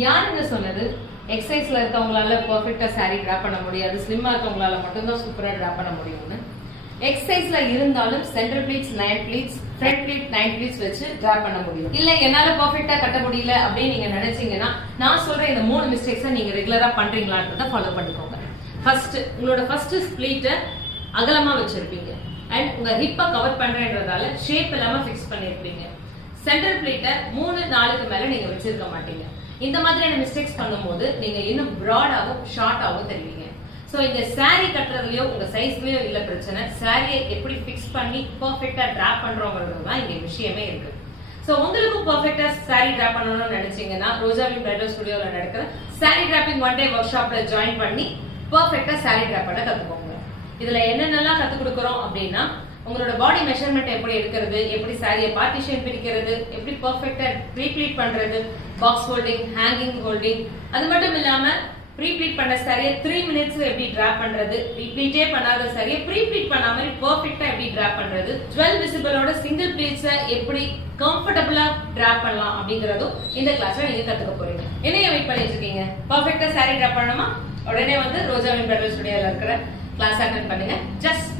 யாருங்க சொன்னது எக்ஸசைஸ்ல இருக்கவங்களால பெர்ஃபெக்ட்டா saree டிராப் பண்ண முடியாது, ஸ்லிம்மா இருக்கவங்களால மட்டும் தான் சூப்பரா டிராப் பண்ண முடியும்னு? எக்ஸசைஸ்ல இருந்தாலும் centre pleats 9 pleats, front pleat 9 pleats வச்சு டிராப் பண்ண முடியும். இல்ல என்னால பெர்ஃபெக்ட்டா கட்ட முடியல அப்படின்னு நீங்க நினைச்சீங்கன்னா நான் சொல்ற இந்த 3 மிஸ்டேக்ஸை நீங்க ரெகுலரா பண்றீங்களான்றத ஃபாலோ பண்ணிக்கோங்க. ஃபர்ஸ்ட், உங்களோட ஃபர்ஸ்ட் ஸ்ப்ளீட்டை அகலமா வச்சிருப்பீங்க அண்ட் உங்க ஹிப்பை கவர் பண்றேன்றதால ஷேப் இல்லாம ஃபிக்ஸ் பண்ணிருப்பீங்க. சென்டர் பிளேட்டை 3-4க்கு மேல நீங்க வச்சிருக்க மாட்டீங்க. இந்த மாதிரியான மிஸ்டேக்ஸ் பண்ணும்போது நீங்க இன்னும் பிராடாவும் ஷார்ட்டாவும் தெரிவிங்க. சோ இந்த saree கட்டுறதுலயோ உங்க சைஸ்லயோ இல்ல பிரச்சனை, சாரியை எப்படி ஃபிக்ஸ் பண்ணி பெர்ஃபெக்ட்டா டிராப் பண்றோங்கிறது தான் இங்க விஷயமே இருக்கு. சோ உங்களுக்கு பெர்ஃபெக்ட்டா saree டிராப் பண்ணணும்னு நினைச்சீங்கன்னா ரோஜாவின் பிரைடல் ஸ்டுடியோல நடக்கிற saree dropping one day work ஷாப்ல ஜாயின் பண்ணி பெர்ஃபெக்ட்டா saree டிராப் பண்ண கத்துக்கோங்க. இதுல என்னென்னலாம் கத்து கொடுக்கறோம் அப்படின்னா, உங்களோட பாடி மெஷர்மெண்ட் எப்படி எடுக்கிறது, எப்படி சாரியை பார்ட்டிஷன் பிரிக்கிறது, எப்படி பெர்ஃபெக்ட்டா ப்ரீப்ளீட் பண்றது, பாக்ஸ் ஹோல்டிங், ஹேங்கிங் ஹோல்டிங், அது மட்டும் இல்லாம ப்ரீப்ளீட் பண்ண சாரியை 3 மினிட்ஸ்ல எப்படி டிராப் பண்றது, ப்ரீப்ளீட்டே பண்ணாத சாரியை ப்ரீப்ளீட் பண்ண மாதிரி பெர்ஃபெக்ட்டா எப்படி டிராப் பண்றது, 12 விசிபிளோட சிங்கிள் ப்ளீட்ஸை எப்படி கம்ஃபர்டபுளா டிராப் பண்ணலாம் அப்படிங்கறதும் இந்த கிளாஸ்ல நீங்க கத்துக்க போறீங்க. என்னைய வெயிட் பண்ணிட்டு இருக்கீங்க? பெர்ஃபெக்ட்டா சாரி டிராப் பண்ணணுமா? உடனே வந்து ரோஜாவின் பிரைடல் ஸ்டுடியோல இருக்கிற கிளாஸ் அட்டெண்ட் பண்ணுங்க. ஜஸ்ட்